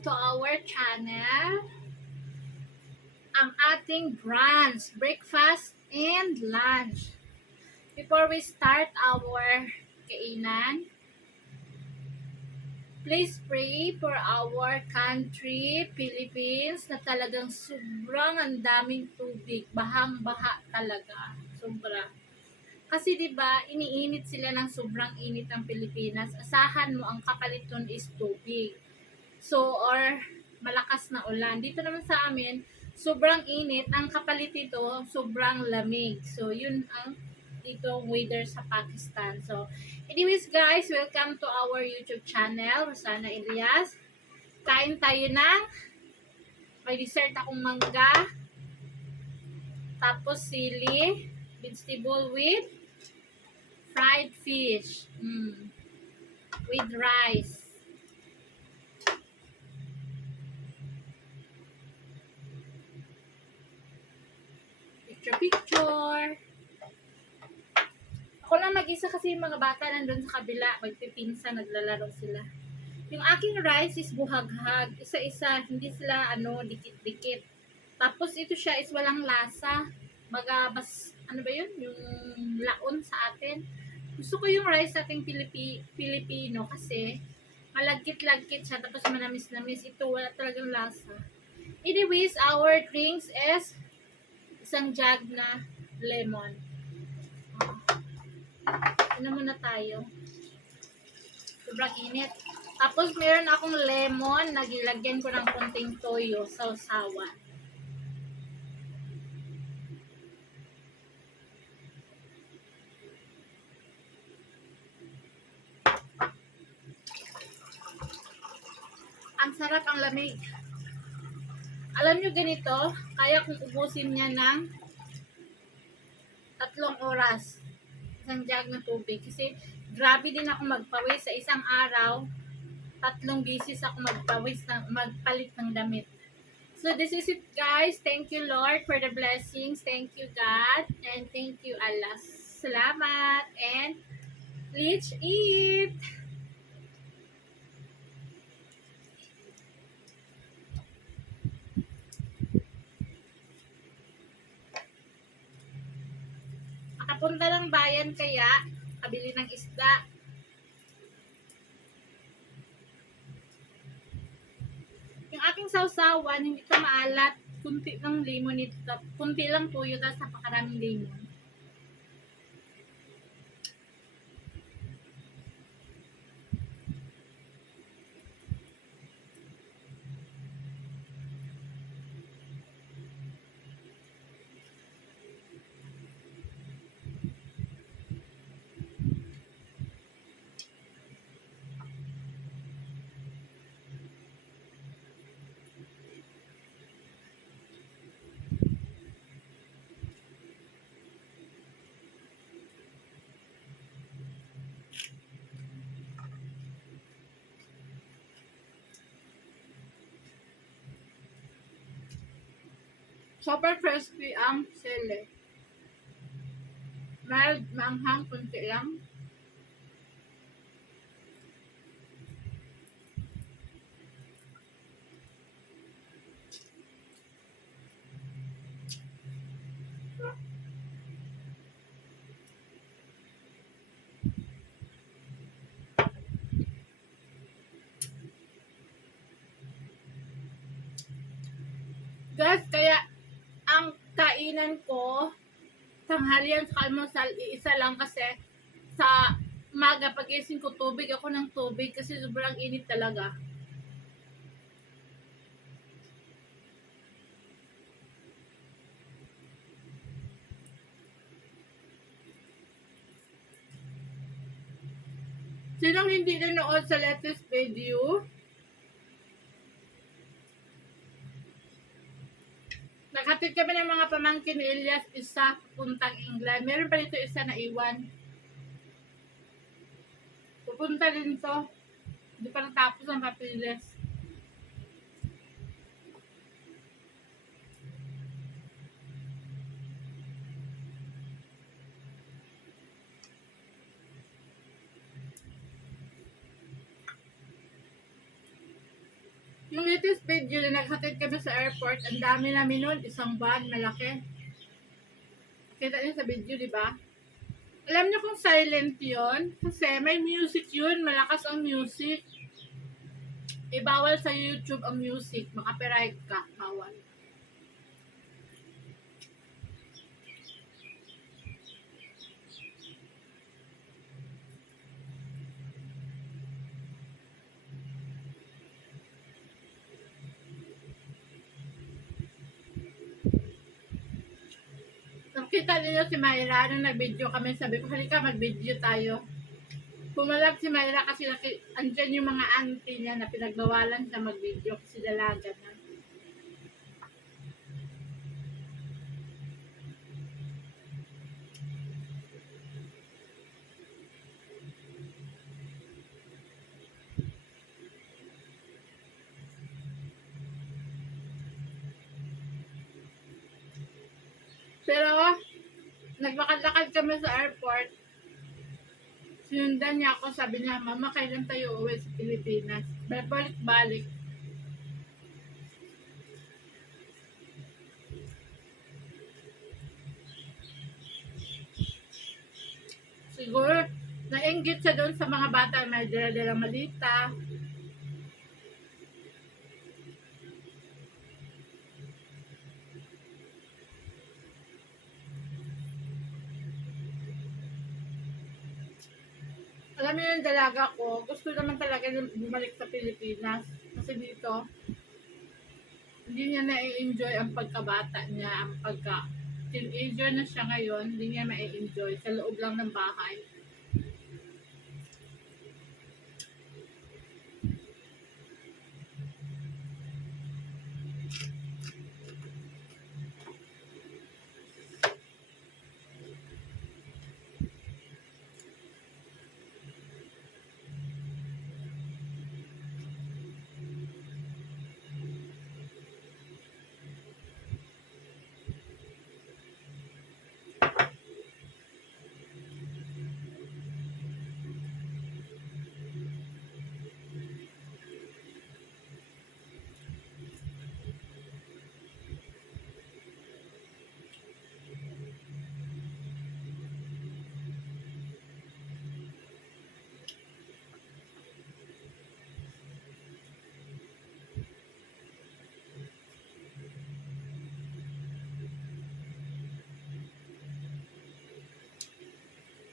welcome to our channel. Ang ating brunch, breakfast, and lunch. Before we start our kainan, please pray for our country, Philippines, na talagang sobrang ang daming tubig. Bahang-baha talaga. Sobra. Kasi 'di ba, iniinit sila ng sobrang init ng Pilipinas. Asahan mo ang kapalit nun is tubig. So, or malakas na ulan. Dito naman sa amin, sobrang init. Ang kapalit ito, sobrang lamig. So, yun ang dito weather sa Pakistan. So, anyways guys, welcome to our YouTube channel, Rosana Elias. Kain tayo ng may dessert akong mangga, tapos sili, vegetable with fried fish, with rice. Picture. Ako lang mag-isa kasi yung mga bata nandun sa kabila, magpipinsa, naglalaro sila. Yung aking rice is buhaghag, isa-isa, hindi sila dikit-dikit. Tapos ito siya is walang lasa. Magabas, ano ba yun? Yung laon sa atin. Gusto ko yung rice nating Pilipino kasi malagkit-lagkit siya, tapos manamis-namis. Ito wala talagang lasa. Anyways, our drinks is isang jug na lemon. Ano muna tayo? Sobrang init. Tapos meron akong lemon, nagilagyan ko ng konting toyo, sausawan. Ang sarap, ang lamig. Alam nyo ganito, kaya kong ubusin niya ng 3 oras. Isang jug na tubig. Kasi grabe din ako magpawis sa isang araw. 3 beses ako magpalit ng damit. So this is it guys. Thank you Lord for the blessings. Thank you God. And thank you Allah. Salamat. And let's eat. Makapunta ng bayan kaya, kabili ng isda. Yung aking sausawan, hindi ito maalat. Kunti lang lemon ito. Kunti lang tuyo, tapos napakaraming lemon. Super crispy ang sili. Mild, maanghang, kunti lang. Guys, kaya ang kainan ko, tanghalian sa almusal, iisa lang kasi sa umaga pag-ising ko tubig ako ng tubig kasi sobrang init talaga. Sinong hindi nanood sa latest video? Naghatid kami ng mga pamangkin ni Elias, isa puntang England. Meron pa dito isa na iwan. Pupunta din to. Hindi pa natapos ang papilis. Yung latest video na naghatid kami sa airport, ang dami namin nun, isang van, malaki. Kita niyo sa video, di ba? Alam niyo kung silent yon? Kasi may music yun, malakas ang music. Bawal sa YouTube ang music, makapiright ka, bawal. Nakita niyo si Myra nung nag-video kami, sabi ko, halika mag-video tayo. Pumalab si Myra kasi andyan yung mga auntie niya na pinagbawalan sa mag-video kasi dalaga na. Pero, naglakad-lakad kami sa airport. Sinundan niya ako, sabi niya, Mama, kailan tayo uwi sa Pilipinas? Balik-balik. Siguro, nainggit siya doon sa mga bata, may dala-dalang malita. Alam niyo yung dalaga ko, gusto naman talaga bumalik sa Pilipinas. Kasi dito, hindi niya na-enjoy ang pagkabata niya, ang pagka-teenager na siya ngayon, hindi niya ma-enjoy sa loob lang ng bahay.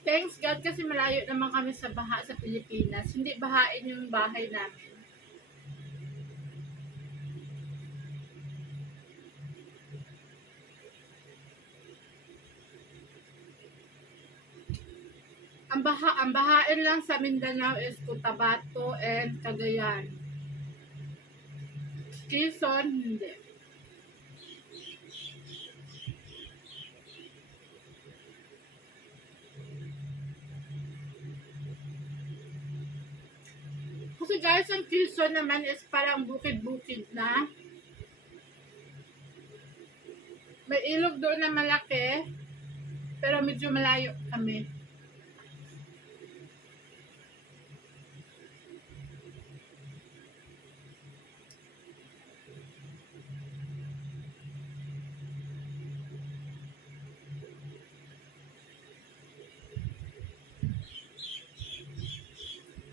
Thanks God kasi malayo naman kami sa baha sa Pilipinas. Hindi bahain yung bahay namin. Ang bahain lang sa Mindanao is Cotabato and Cagayan. Quezon, hindi. Kasi guys, ang Quezon naman is parang bukid-bukid na. May ilog doon na malaki, pero medyo malayo kami.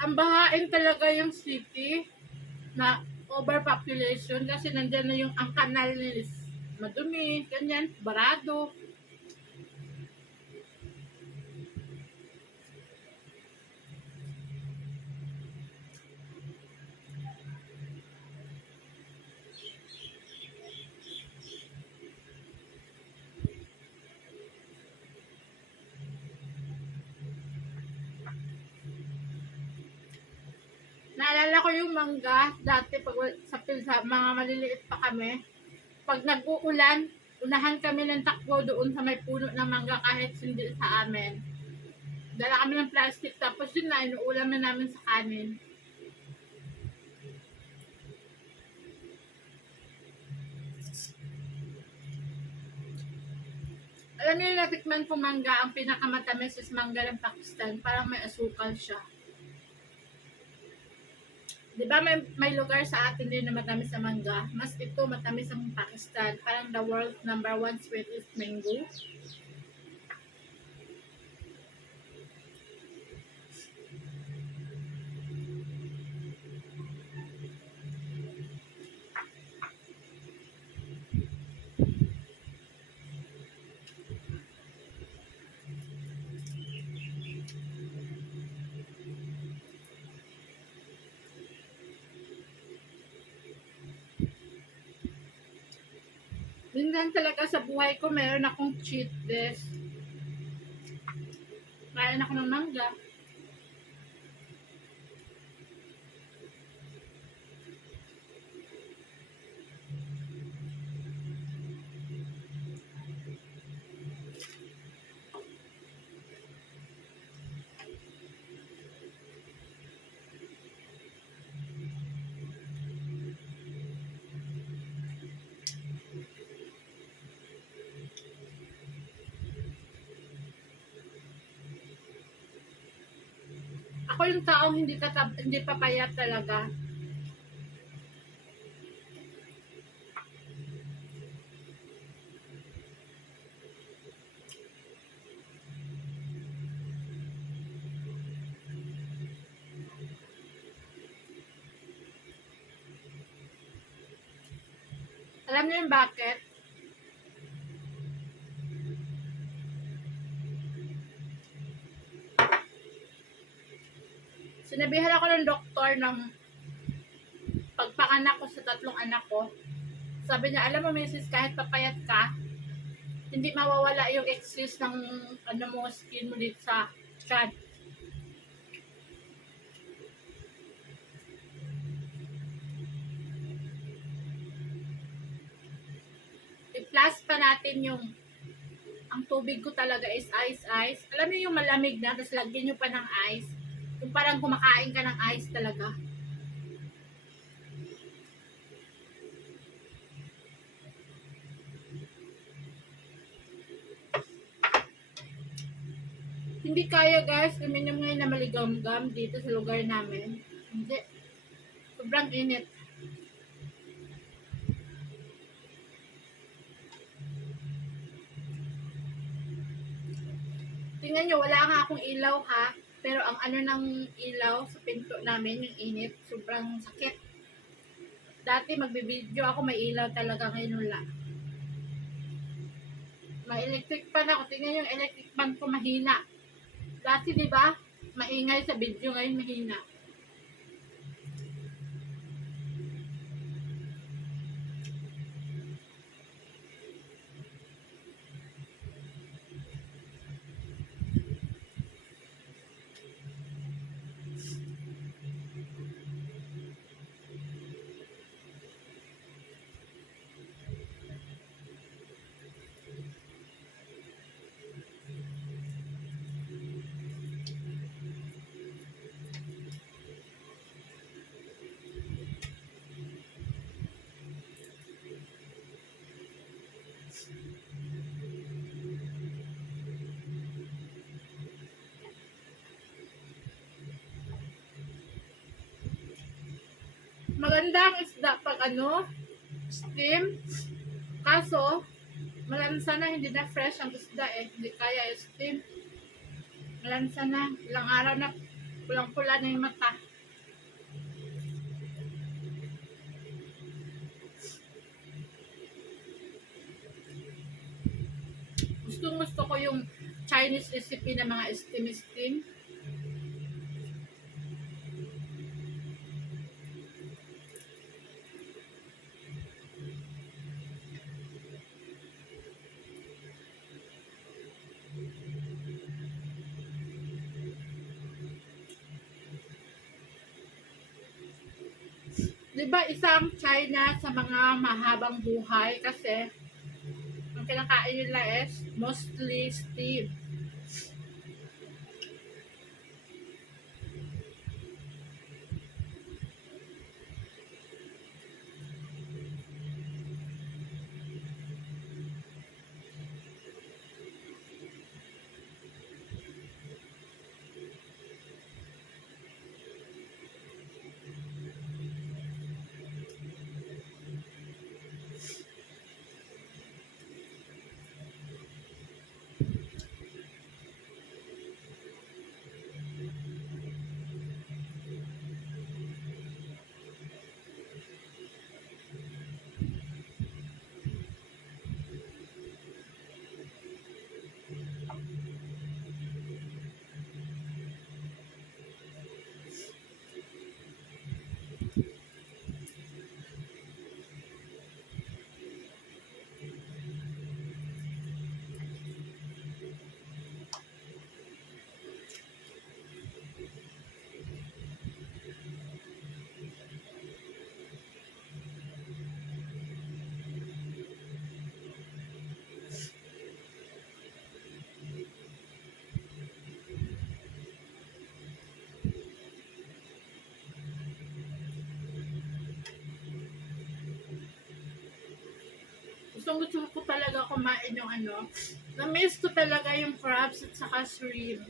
Ang bahain talaga yung city na overpopulation kasi nandyan na yung ang kanal is madumi, ganyan, barado. Naalala ko yung mangga, dati pag sa mga maliliit pa kami, pag nag-uulan, unahan kami ng takbo doon sa may puno ng mangga kahit hindi sa amin. Dala kami ng plastic, tapos yun na, inuulam na namin sa kanin. Alam niyo yung natikman ko mangga, ang pinakamatamis is mangga ng Pakistan, parang may asukal siya. Di ba may lugar sa atin din na matamis sa mangga? Mas ito matamis ang Pakistan. Parang the world number one sweetest mango. Minsan talaga sa buhay ko meron akong cheat days. Kain ako ng mangga. Ako yung taong hindi papayat talaga. Alam niyo yung bakit? Sinabihan ako ng doktor ng pagpanganak ko sa 3 anak ko. Sabi niya, alam mo, Mrs., kahit papayat ka, hindi mawawala yung excess ng ano mo, skin mo dito sa tiyan. I-plus pa natin yung ang tubig ko talaga is ice. Alam niyo yung malamig na, tapos lagyan niyo pa ng ice. Yung parang kumakain ka ng ice talaga. Hindi kaya guys, uminom ngayon na maligam-gam dito sa lugar namin. Hindi. Sobrang init. Tingnan nyo, wala nga akong ilaw ha. Pero ang ano ng ilaw sa pinto namin, yung init, sobrang sakit. Dati magbibideo ako, may ilaw talaga, ngayon wala. May electric pan ako. Tingnan yung electric pan ko mahina. Dati di ba maingay sa video, ngayon mahina. Maganda ang isda pag ano, steam. Kaso, malansa na, hindi na fresh ang isda eh. Hindi kaya steam. Malansa na, ilang araw na pulang-pula na yung mata. Gusto ko yung Chinese recipe na mga steam. Diba isang China sa mga mahabang buhay kasi ang kinakain nila is mostly steam. Gusto ko talaga kumain yung ano. Na-miss ko talaga yung crabs at saka shrimp.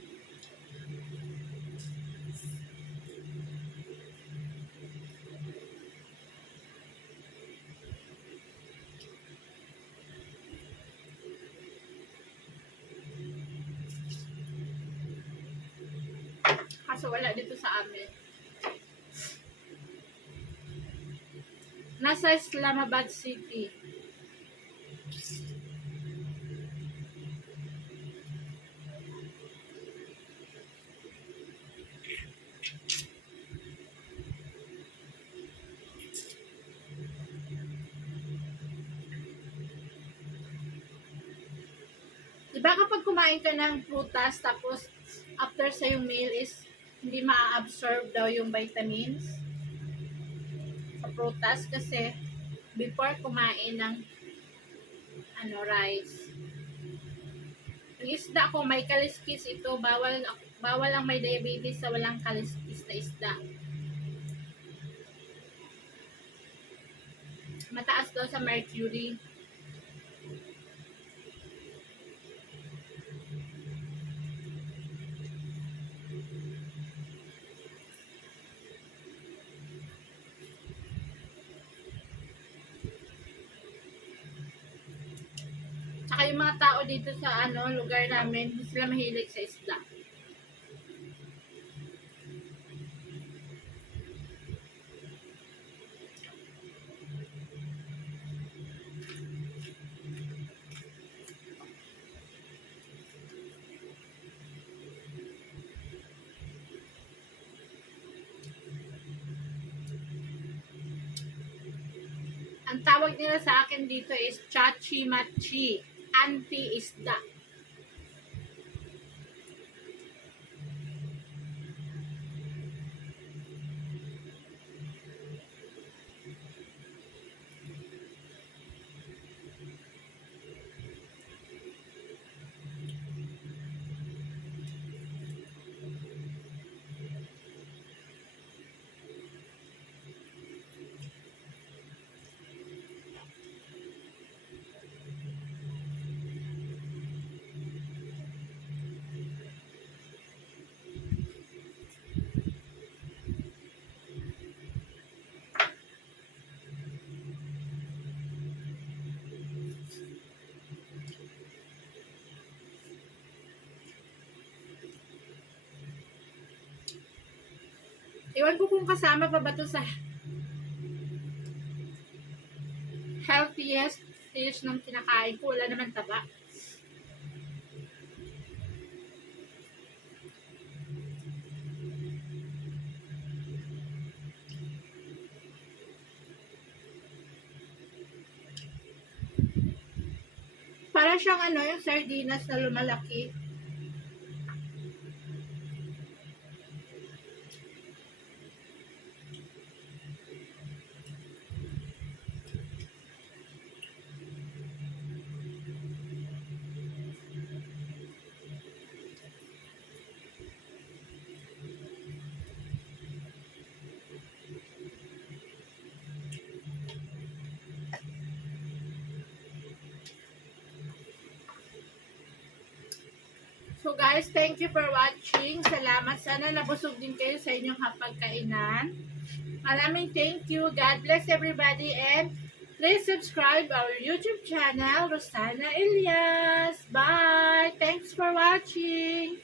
Kaso wala dito sa amin. Nasa Islamabad City. Diba kapag kumain ka ng prutas tapos after sa yung meal is hindi ma-absorb daw yung vitamins sa prutas kasi before kumain ng ano rice. Yung isda ko may kaliskis ito, bawal ang may diabetes sa walang kaliskis na isda. Mataas daw sa mercury. Tsaka yung mga tao dito sa lugar namin, hindi sila mahilig sa isda. Ang tawag nila sa akin dito is chachi-machi, anti-isda. Iwan ko kung kasama pa ba to sa healthiest fish ng kinakain ko. Wala naman taba. Para siyang yung sardinas na lumalaki. So guys, thank you for watching. Salamat. Sana nabusog din kayo sa inyong hapagkainan. Maraming thank you. God bless everybody and please subscribe our YouTube channel, Rosana Elias. Bye! Thanks for watching.